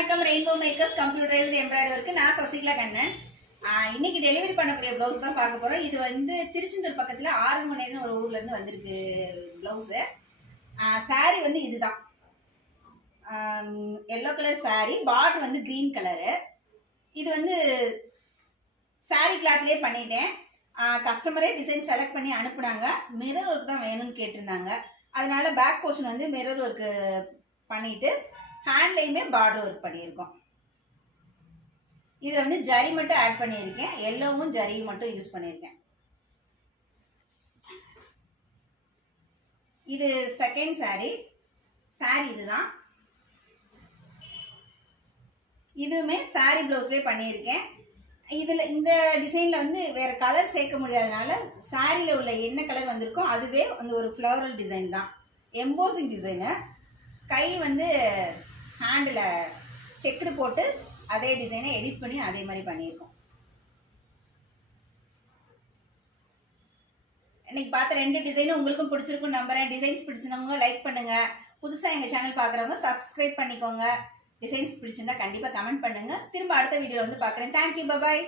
வணக்கம் rainbow makers computerised embroidery work. நான் சசிகலா கண்ணன். இன்னைக்கு டெலிவரி பண்ணக்கூடிய ப்ளவுஸ் தான் பார்க்க போகிறோம். இது வந்து திருச்செந்தூர் பக்கத்தில் ஆறுமணின்னு ஒரு ஊர்லேருந்து வந்திருக்கு ப்ளவுஸு. சாரீ வந்து இதுதான், எல்லோ கலர் சாரீ, பார்டர் வந்து க்ரீன் கலரு. இது வந்து சாரீ கிளாத்லேயே பண்ணிட்டேன். கஸ்டமரே டிசைன் செலக்ட் பண்ணி அனுப்புனாங்க. மிரர் ஒர்க் தான் வேணும்னு கேட்டிருந்தாங்க. அதனால பேக் போர்ஷன் வந்து மிரர் ஒர்க்கு பண்ணிட்டு ஹேண்ட்லையுமே பார்டர் ஒர்க் பண்ணியிருக்கோம். இதில் வந்து ஜரி மட்டும் ஆட் பண்ணியிருக்கேன். எல்லோவும் ஜரியும் மட்டும் யூஸ் பண்ணியிருக்கேன். இது செகண்ட் சாரீ இதுதான். இதுவுமே சாரீ ப்ளவுஸ்லேயே பண்ணியிருக்கேன். இதில் இந்த டிசைனில் வந்து வேறு கலர் சேர்க்க முடியாதனால சாரியில் உள்ள என்ன கலர் வந்திருக்கோ அதுவே வந்து ஒரு ஃப்ளவரல் டிசைன் தான், எம்போசிங் டிசைனு. கை வந்து ஹேண்டில் செக்குடு போட்டு அதே டிசைனை எடிட் பண்ணி அதே மாதிரி பண்ணியிருக்கோம். இன்னைக்கு பார்த்த 2 டிசைனும் உங்களுக்கும் பிடிச்சிருக்கும் நம்புறேன். டிசைன்ஸ் பிடிச்சிருந்தவங்க லைக் பண்ணுங்க. புதுசாக எங்கள் சேனல் பார்க்குறவங்க சப்ஸ்கிரைப் பண்ணிக்கோங்க. டிசைன்ஸ் பிடிச்சிருந்தா கண்டிப்பாக கமெண்ட் பண்ணுங்க. திரும்ப அடுத்த வீடியோவில் வந்து பார்க்குறேன். தேங்க்யூ, பாய்.